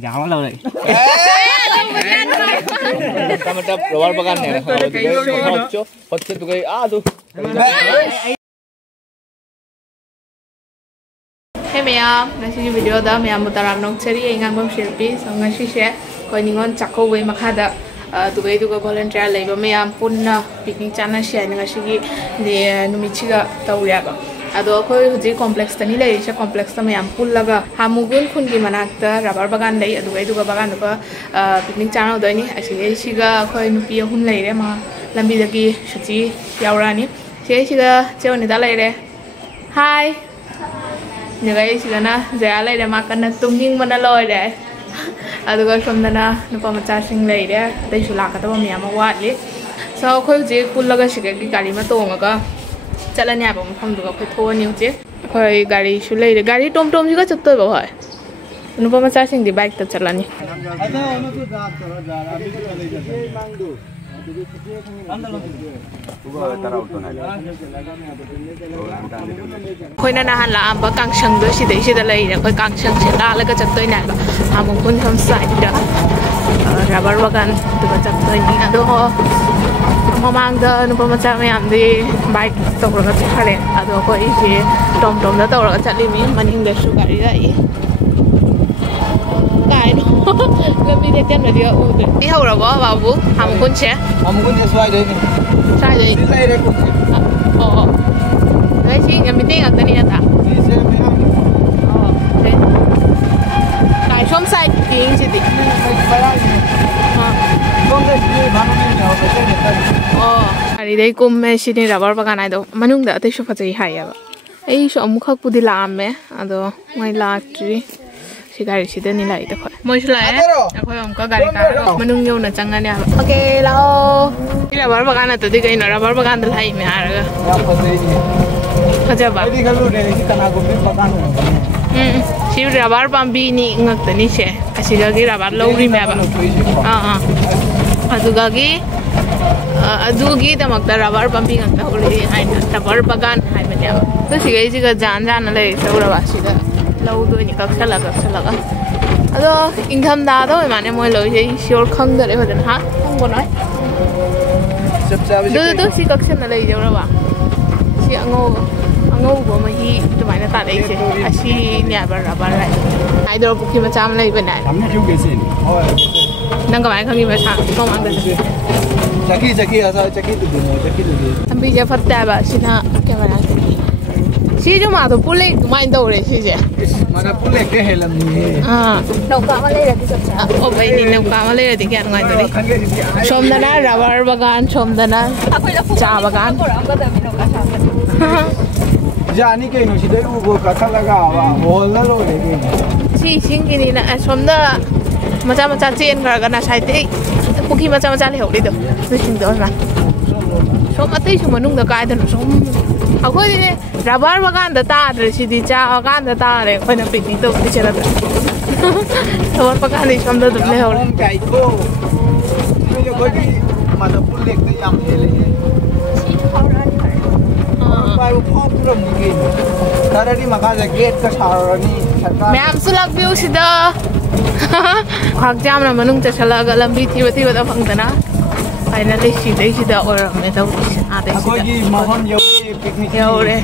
Jangan lah lagi. Kamu tak luar bagan ni. Hot hot tu kaya tu. Hey ma'am, nasi video dah ma'am mutaram nong ceri ingat bom shelpi, sangat sih share. Kau ningon cakap we makada. Tu kaya tu kau volunteer lagi, ma'am punna picnic channel share dengan sih ni numichiga tahu ya ba. Ado kau huji kompleks tani lagi, sih kompleks tu ma'am pun laga. Hamugun pun gimana tu rubber bagan lagi, tu kaya tu kau bagan tu kau picnic channel tu ini, sih kau nupi hun lagi deh mah lambi lagi suci yaurani. Sih cewek ni dah lagi deh. Hi. Jadi sekarang saya lagi dah makan tungging mana loy deh. Aduh kalau somdana nupa macam sing lagi deh, tapi sulah kata pun miam awat le. So kau je pulang ke sini gari mata orang ke, jalan ni apa macam tu kau thon ni je. Kau gari sulah deh, gari tom juga cetul bawa. Nupa macam sing di bike tu jalan ni. Kau nak nahan lah, apa kangsang tu sih lagi, kau kangsang sih lah, laga jatuh ni apa, amung pun sama side dah, rubber bagan tu jatuh ni, aduh, mamang dah, numpang macam ni amdi bike tu orang cakap le, aduh kau ini tom dah tu orang cakap ni, maning dah suka dia. Lebih dekat dari dia udah. Ini apa babu? Kamu kunci? Kamu kunci sesuai dengan. Sesuai dengan. Sesuai dengan. Oh. Jadi sih yang penting apa ni ada? Oh. Jadi. Kayak som side king sih. Oh. Hari ini kum mesin ni rubber bagan ada. Manung dah tu siapa jadi haya? Eh, so amuka kudi lama, aduh, mai latri. Si gari si dah nilai itu kau. Mau sila aku yang kau gari kau. Menunggu nak jangan ya. Okay, lao. Ini rubber bagan tu, dia ini rubber bagan tu lagi mahal. Kerja apa? Jadi kalau dari kita nak gumpi bagan. Si rubber pambi ni ngak tu ni sih. Asyik lagi rubber lori apa? Adugi dah makta rubber pambi ngak tu boleh. Rubber bagan hai macam. Tu si gari si jalan lagi seorang asyik dah. Lau tu ni kakak laga. Aduh, income dah tu mana mau lau je sure khang dah leh hojan ha, khang boleh. Tu si kakak nak lagi jauh lah. Si angau gua mahi tu mana tak lagi je. Asyik ni apa lah. Idol bukti macam lagi benar. Kamu juga sih. Nang kau mana kami macam kau mana dah. Jaki asal jaki tu dulu. Tapi je pertama apa sih nak kamera ni. Si cuma tu pulih main tahu le si je. Mana pulih ke helm ni? Nauka malay lagi sabsa. Oh baik ni nauka malay lagi kan main tu ni. Somdana rubber bagan, somdana cah bagan. Jani ke ni sudah ugo kata laga apa? Hola lo lagi. Si singkini na somda macam cien kerana saya tu buki macam leh hok itu. Tu sing tu lah. Som atai semua nung dah kaya tu som. Aku ni rubber bagan dah tak ada, si cah bagan dah tak ada. Kau nak pergi tu di sana tu. Rubber bagan ni som dah tu leh hok. Kaya tu. Ni kau ni mana pulih tu yang hele. Si orang ni. Baru popular mungkin. Karena ni makanya gate ke sarana ni. Ma'am sulak view sida. Khak jam na manung ta salaga lambi thiba da phangtana. Finally sida orang me tahu ada sida. Aku ni mohon jauh picnic. Jauh le.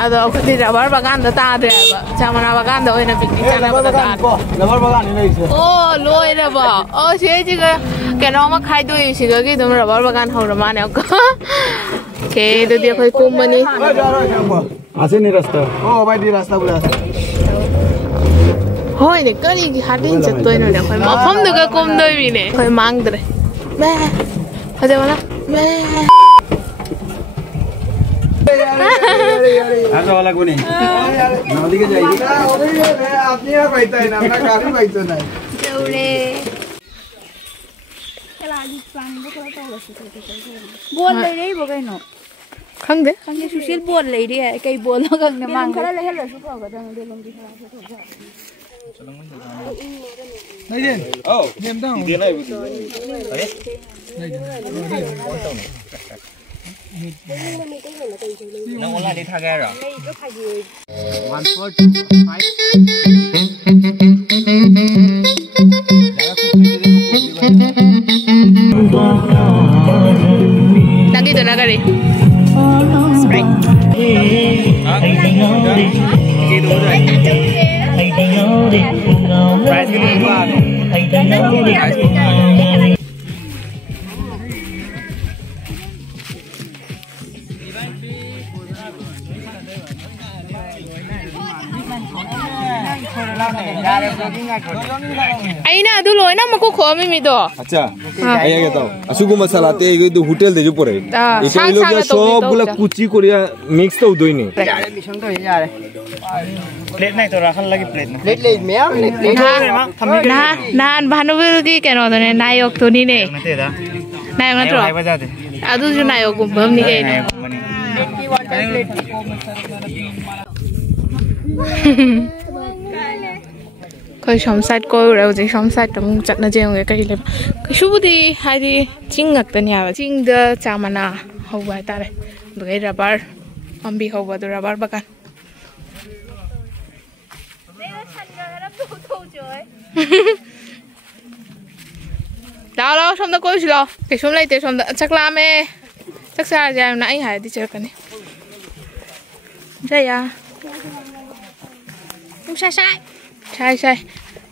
Ada aku di rubber bagan dah tak ada. Camana bagan dah orang picnic sana dah tak ada. Rubber bagan ni lagi. Oh, loy dah ba. Oh, sih juga. Kenapa mak khai tu sih lagi tu rubber bagan hau ramai aku. Okay, itu dia kau kumani. Asyik ni rasta. Oh, baik di rasta bulas. Hoi ni kali hadin jatuh ini ni. Kau mafam tu kau kum doi ni. Kau mang dere. Meh. Ada mana? Meh. Ada orang ni. Nanti ke jadi. Apni apa itu? Nama kari apa itu? Jauh le. Buồn lấy đấy bộ cái nó Không đấy. không cái sushi buồn lấy đi cây buồn nó gần cái mang cái lấy hết rồi sushi cái đang đi làm gì Đây đi. Oh, niệm đâu? Đi này. Đấy. Nó online đi thang ra rồi. 1 4 5 Aina dulu ina maku kho mimi do. Acha. Aya gitu. Asugu masala te itu hotel de jupore. Itu sang logia sob gula kuchi korea mix to doi ni. Plate नहीं तो रखल लगी plate ना plate ले मैं Nahan Bhanuvel ki keno to ne nayok to ni ne. Nayok na tro. Adu ju nayok gumbam ni ke ne. Koi shom side ko ra ji shom side tam chat na jeng kai le. Shu di hai di jing ngak ta nya ba jing de chamana ho ba ta re. Bai rubber ambi ho ba do rubber bakan. Đó xong đó coi rồi cái xuống đây thì xong chắc làm mẹ chắc xa ra nãy hải đi chơi cái này đây à không sai sai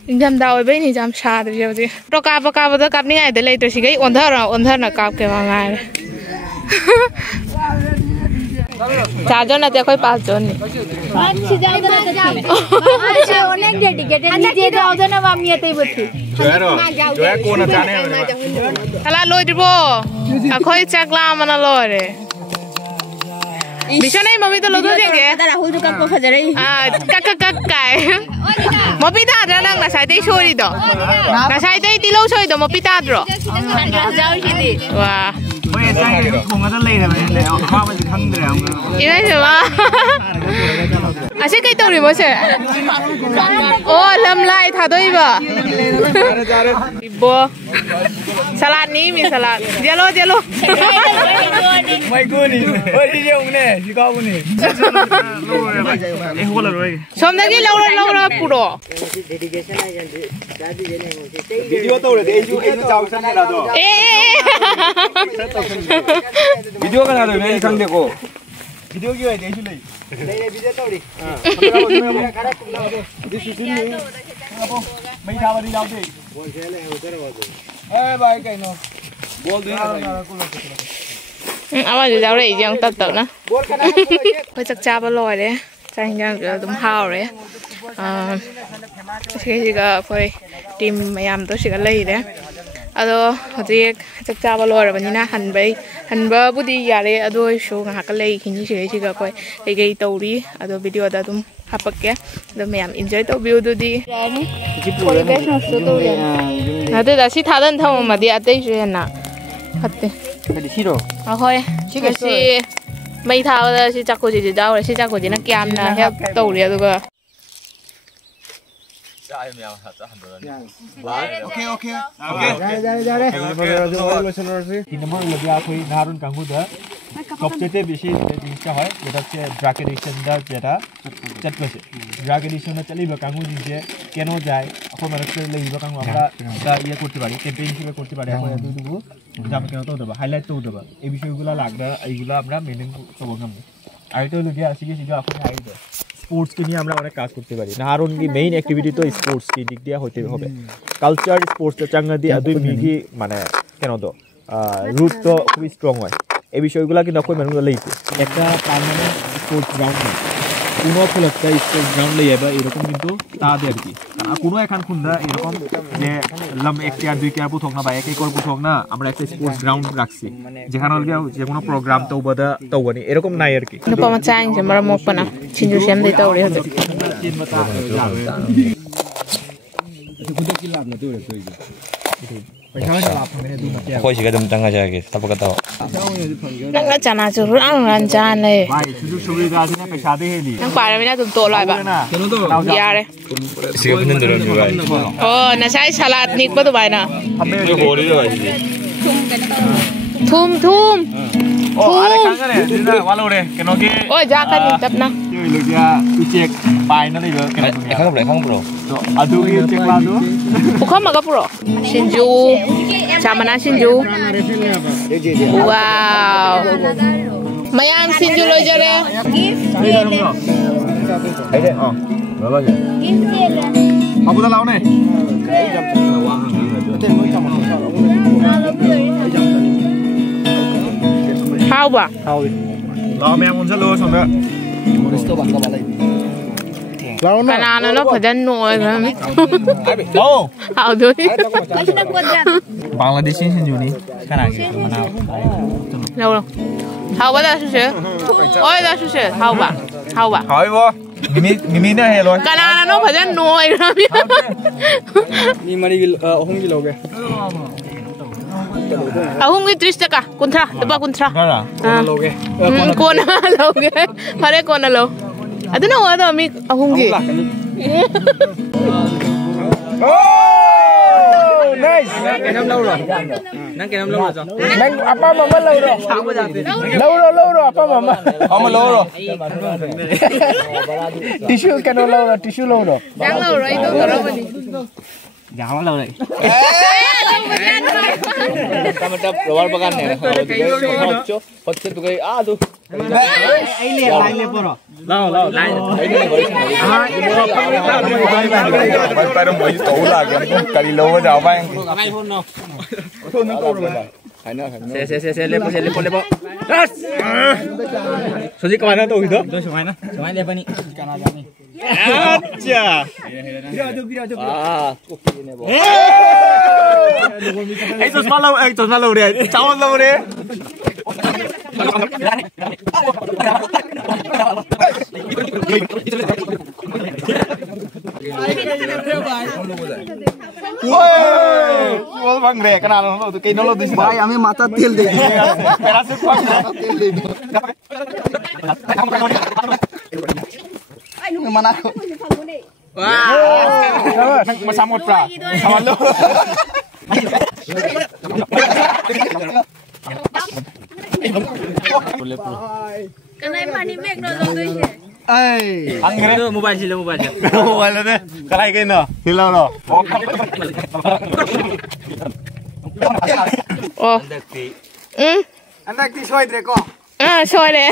mình làm đau bên này làm xa thì giờ gì rồi cạp vào đó cạp như này để lấy từ cái ổn thở là cạp cái mà ngay चार जन आते कोई 5 जन नहीं अच्छी जाएगा ना अच्छा अनेक डेडिकेटेड नीचे जाओ ना मामी आते बच्चे जो है कौन जाने Ala loy dibo akhoi chakla mana loy re Bisa nai mami to lodo jenge ta Rahul ju kam ko khajare kak kai Mopi ta ra nang na sai dei sori do na sai dei ti lo sori do mopi ta dro जाओ Hindi Wah Ôi sai cái không có lấy rồi mà hoa bây giờ khăng rồi Ini cuma Asyik kai tori mo se Oh lam lai tha doi ba Ibo Salad ni mi salad Jalo Mai cô nè ôi đi ông nè chị cao nè em hôn rồi Som lagi lau puro Video to re ei chau san la do. Video ka na re sang de ko. video kia để chú lấy đây video tao đi mấy sao đi đâu đi ê bài cái nó Bol di Awa di daw re jang tat na. Ko chak cha ba loi de. Chang jang ga dum hao re. Sige ga phoi team mayam to siga lei de. Ado hojik chak cha ba loi ra bani na han ba budi ya re ado show nga ka lei khini siga khoi ei gei tawri ado video da dum hapak ke ado mayam enjoy to view du di. Na de da si thadan tham ma di atei je na. Hatte. đi xíu Thôi, si mấy thao đó si chắc cô chỉ đâu rồi si chắc cô chỉ nó kem là theo tàu liền rồi cơ. okay in number lobya khoi narun kangu da kopchete bishi jinsa hoy jeta che drug addiction da jeta chatbase drug addiction na chali ba kangu je keno jai akho manakse lei ba kangu amra da iye korte pari campaign hisabe korte pari akho edu dugu jam keno to deba highlight to deba ei bishoygulo lagda eigulo আমরা maintain করব আমরা আইতো লগে আসি কি সিগা আপনি আইতো sports কে নিয়ে আমরা অনেক কাজ করতে পারি নাহারন কি মেইন অ্যাক্টিভিটি তো স্পোর্টস কি দিক দিয়া হতে হবে কালচার স্পোর্টস চাঙ্গা দিয়া দুই মিগি মানে কেন তো রুট তো খুব স্ট্রং হয় এই বিষয়গুলো কিন্তু অকই মানুষ লইতে একটা পার্মানেন্ট স্পোর্টস গ্রাউন্ড না কোনো ফলকটা স্পোর্টস গ্রাউন্ড লইয়া বা এরকম কিন্তু তা দে আর কি কোনো এখন খুন্দা এরকম যে লম এক টিয়ার দুই টিয়ার পুথক না বা এক একর পুথক না আমরা একটা স্পোর্টস গ্রাউন্ড রাখছি যেখানে লইয়া যে কোনো প্রোগ্রাম তো বদা তো বনি এরকম নাই আর কি Nupa macang je mara mok pana chinju sem de tawri hote. khoi siga dum tanga ja ke tap ka ta Nang na chana chu rang ran chan le. भाई सुजु सुविधा से ना पैसा दे heli Nang para mina dum to lai ba. Ya re. siga pun ndoro ni bai Oh, na sai salad nik ba du bai na. jo hori jo bai Thum. oh are kanga ne dina walo re keno ke Oh, ja kan ni tap na. yo lo ya tu check pai na le keno bro to adu ke check la do Bukan maga pro. Shinju. Chamana Shinju. Wow. Mayam Shinju lo jare. ai de baba ja Aku dah lawan ni. Hao ba? Lawan yang pun selalu sampai. Banana nó phải chân nồi rồi. Oh. Hao thôi. Bangladesh ni sini ni. Kan lagi mana? Lâu rồi. Hao ba ta sushi. Ôi ta sushi. Hao ba. Hao ba. Hỏi vô. Mimi ni hay rồi. Banana nó phải chân nồi rồi. Ni mari hong gi loge. Ahung cái 30 taka. Kontra. Tepa kontra. Mana? Loge. Kona loge. Pare kona lo. Ada na wala mi ahung gi. Oh, nice. Cái năm lâu rồi. Nang cái năm lâu rồi. Nang apa mama lâu rồi. Lâu rồi apa mama. Mama lâu rồi. Tissue cái nó lâu rồi, tissue lâu rồi. Đang lâu rồi itu taro ba ni. Jangan lâu rồi. Kami dah luar bagan ni. Hot tu kay tu. Ai le poro. Lâu lai. Pero muy tola que cari lo jauh bang. Se lepo. Ras. Soji ke mana tu itu? Semana lepo ni. Acha. Itu semalam dia. Cawan lo dia. Wah, bang re, kenal lo tu, kain lo tu. भाई हमें माता तेल दे Perasaan bang. mana aku Wah, masamot pra. Sama lo. Kanai pani mek no lo doi che. Ang re mobile sila mobile ni. Kalai kain no. Hilau lo. Oh. anak ti soy dre ko Soy le.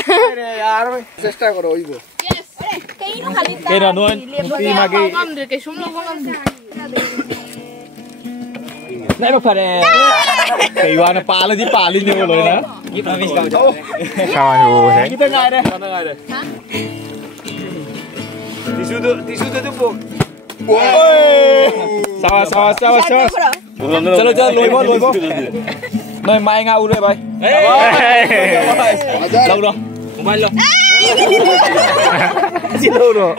यार চেষ্টা করো ওইগো Yes. Kain no halita. Kain no nuan. Ti magi. Ngam de ke sum lo ngam de. nai ba pare Kay wa na pala di palin ni lo na. ये प्रवेश का Kawan yo he. kita ngai deh tisu tu po Sawa. Chalo loi bo. Noi mai nga u rồi bay. Lâu rồi. mobile lo Chỉ lâu rồi.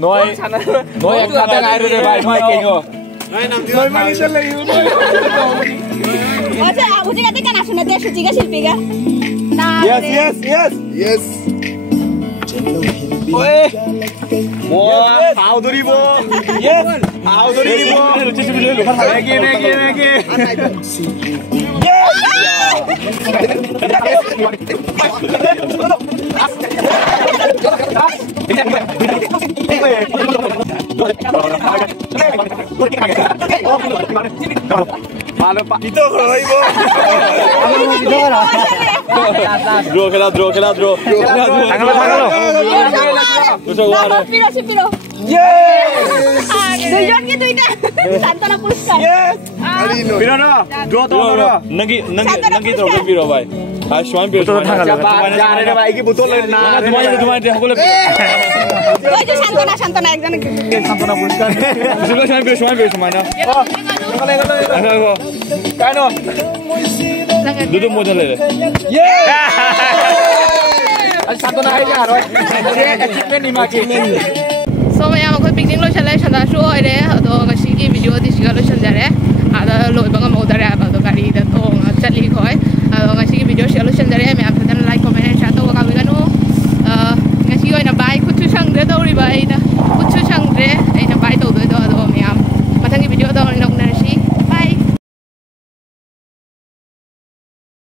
Nói em kata ngai rồi bay, nói kinh rồi. Noi mani chal rahi hu. मुझे कहते क्या ना सुनते शुचि का शिल्पी का Yes. Oi. Wow, how do you go? Yes. How do you go? Lagi. Malu Pak. Itu kalau ibu. Draw. Tangan lo. Tusuk wala. Piro. Yes. Tujuan gitu ini. Santana Puruskar. Yes. Piro no. Draw to no. Nagi draw piro bhai. Hai Shwan piro. To thanga lo. Ja re bhai ki botol na. Tumhare hakole. ওই যে শান্তনা একজন Santana Puruskar. Shwan piro samana. Kai no. Duduk modal le. Yes. Santana hai ka rồi. Achievement ni ma ki. So mayam akhoi picnic lo chalai chada shu oi re ado ngasi ki video di siga lo chanjare ada loi banga modare aba do gari da to chali khoi ado ngasi ki video siga lo chanjare me apna like